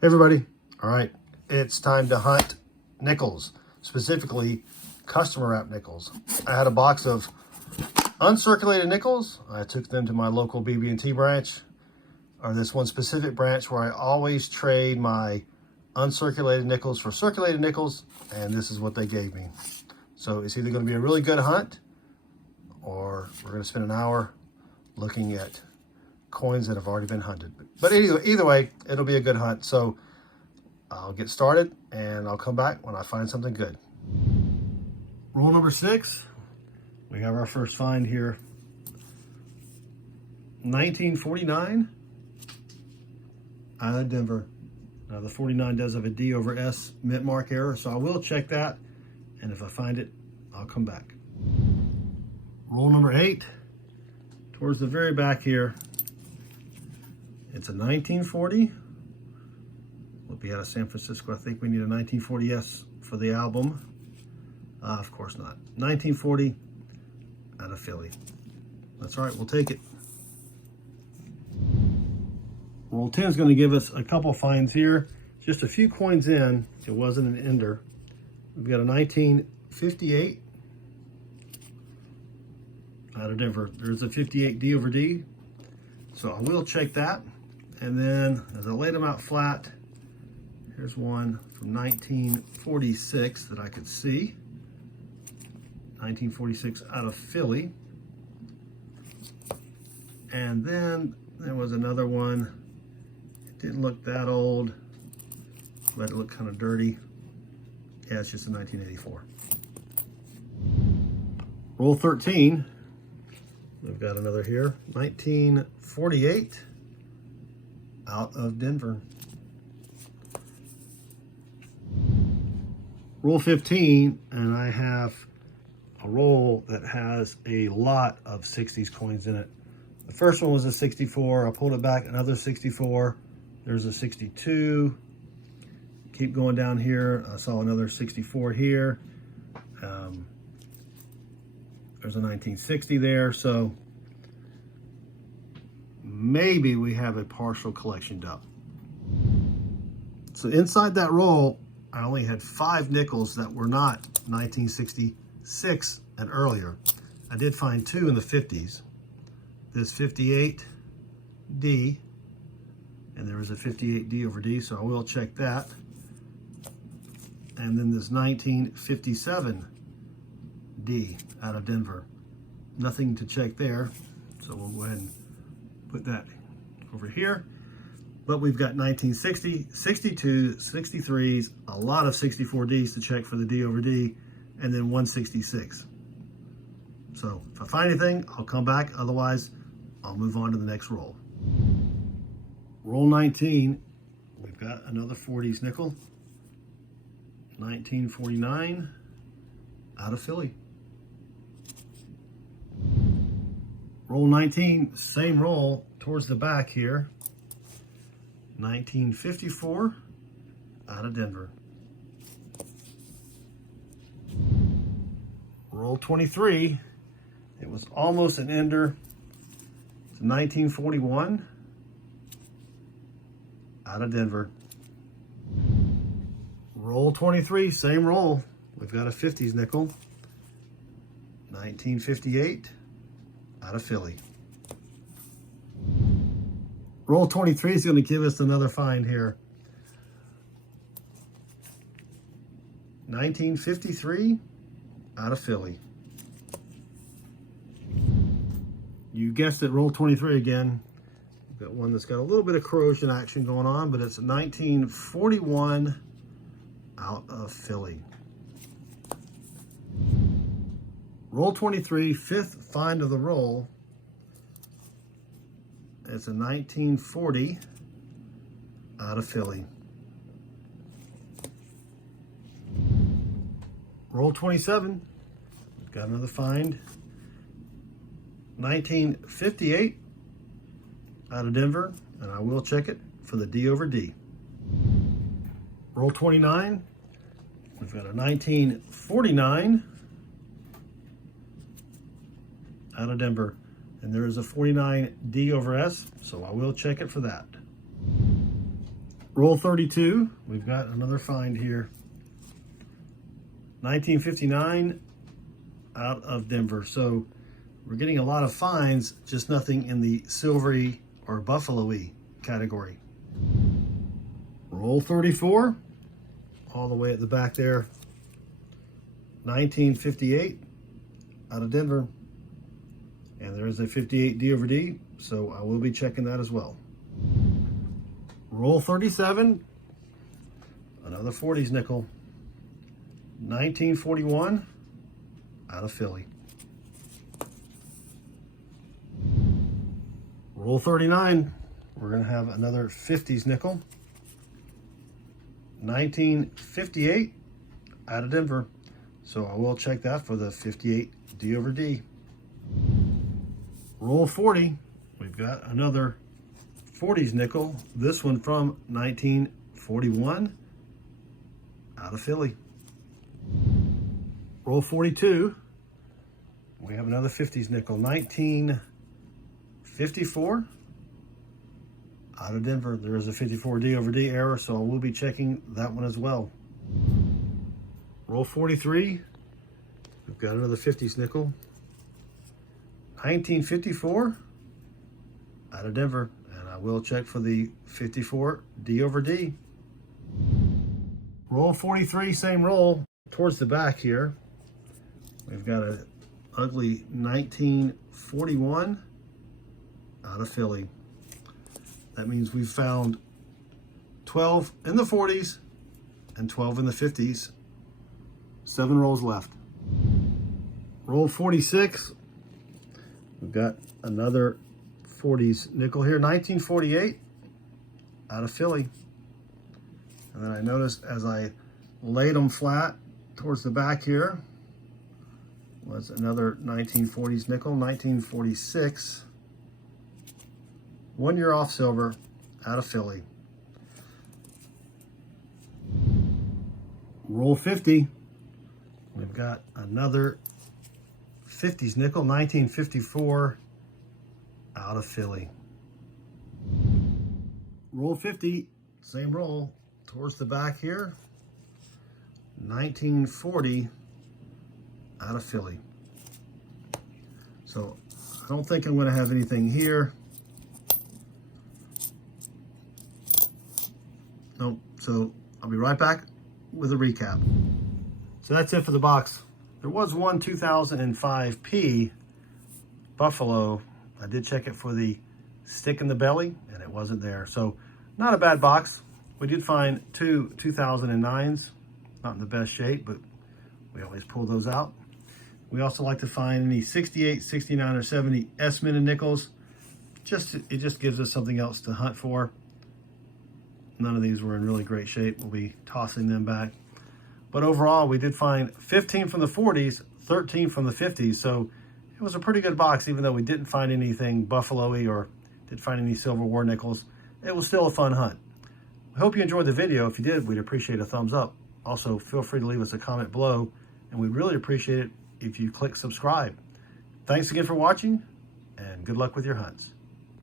Hey everybody. All right, it's time to hunt nickels, specifically customer wrap nickels. I had a box of uncirculated nickels. I took them to my local BB&T branch, or this one specific branch where I always trade my uncirculated nickels for circulated nickels, and this is what they gave me. So it's either going to be a really good hunt, or we're going to spend an hour looking at coins that have already been hunted. But either way, it'll be a good hunt. So I'll get started and I'll come back when I find something good. Roll number 6. We have our first find here. 1949 out of Denver. Now the 49 does have a D over S mint mark error, so I will check that. And if I find it, I'll come back. Roll number 8. Towards the very back here. It's a 1940. We'll be out of San Francisco. I think we need a 1940S for the album. Of course not. 1940 out of Philly. That's all right, we'll take it. Roll 10 is going to give us a couple finds here. Just a few coins in. It wasn't an ender. We've got a 1958 out of Denver. There's a 58 D over D. So I will check that. And then as I laid them out flat, here's one from 1946 that I could see. 1946 out of Philly. And then there was another one. It didn't look that old, but it looked kind of dirty. Yeah, it's just a 1984. Roll 13. We've got another here. 1948 out of Denver. Roll 15, and I have a roll that has a lot of 60s coins in it. The first one was a 64. I pulled it back, another 64. There's a 62. Keep going down here. I saw another 64 here. There's a 1960 there. So maybe we have a partial collection done. So inside that roll, I only had 5 nickels that were not 1966 and earlier. I did find 2 in the 50s. This 58D, and there was a 58D over D, so I will check that. And then this 1957D out of Denver. Nothing to check there, so we'll go ahead and put that over here. But we've got 1960, 62, 63s, a lot of 64Ds to check for the D over D, and then 166. So if I find anything, I'll come back. Otherwise, I'll move on to the next roll. Roll 19, we've got another 40s nickel. 1949 out of Philly. Roll 19, same roll towards the back here. 1954 out of Denver. Roll 23, it was almost an ender. It's 1941 out of Denver. Roll 23, same roll. We've got a 50s nickel. 1958 out of Philly. Roll 23 is going to give us another find here. 1953 out of Philly. You guessed it, roll 23 again. We've got one that's got a little bit of corrosion action going on, but it's 1941 out of Philly. Roll 23, 5th find of the roll. It's a 1940 out of Philly. Roll 27, got another find. 1958 out of Denver, and I will check it for the D over D. Roll 29, we've got a 1949 out of Denver, and there is a 49D over S, so I will check it for that. Roll 32, we've got another find here. 1959 out of Denver. So we're getting a lot of finds, just nothing in the silvery or buffalo-y category. Roll 34, all the way at the back there. 1958 out of Denver. And there is a 58 D over D, so I will be checking that as well. Roll 37, another 40s nickel. 1941 out of Philly. Roll 39, we're going to have another 50s nickel. 1958 out of Denver. So I will check that for the 58 D over D. Roll 40, we've got another 40s nickel. This one from 1941 out of Philly. Roll 42, we have another 50s nickel. 1954 out of Denver. There is a 54 D over D error, so we'll be checking that one as well. Roll 43, we've got another 50s nickel. 1954 out of Denver, and I will check for the 54 D over D. Roll 43, same roll. Towards the back here, we've got an ugly 1941 out of Philly. That means we've found 12 in the 40s and 12 in the 50s. 7 rolls left. Roll 46, we've got another 40s nickel here. 1948 out of Philly. And then I noticed as I laid them flat towards the back here was another 1940s nickel. 1946, 1 year off silver out of Philly. Roll 50, we've got another 50s nickel. 1954 out of Philly. Roll 50, same roll towards the back here. 1940 out of Philly. So I don't think I'm going to have anything here. Nope. So I'll be right back with a recap. So that's it for the box. There was one 2005 P Buffalo. I did check it for the stick in the belly and it wasn't there. So not a bad box. We did find two 2009s, not in the best shape, but we always pull those out. We also like to find any 68, 69, or 70 S-minted nickels. It just gives us something else to hunt for. None of these were in really great shape. We'll be tossing them back. But overall, we did find 15 from the 40s, 13 from the 50s. So it was a pretty good box, even though we didn't find anything buffalo-y or didn't find any Silver War nickels. It was still a fun hunt. I hope you enjoyed the video. If you did, we'd appreciate a thumbs up. Also, feel free to leave us a comment below, and we'd really appreciate it if you click subscribe. Thanks again for watching, and good luck with your hunts.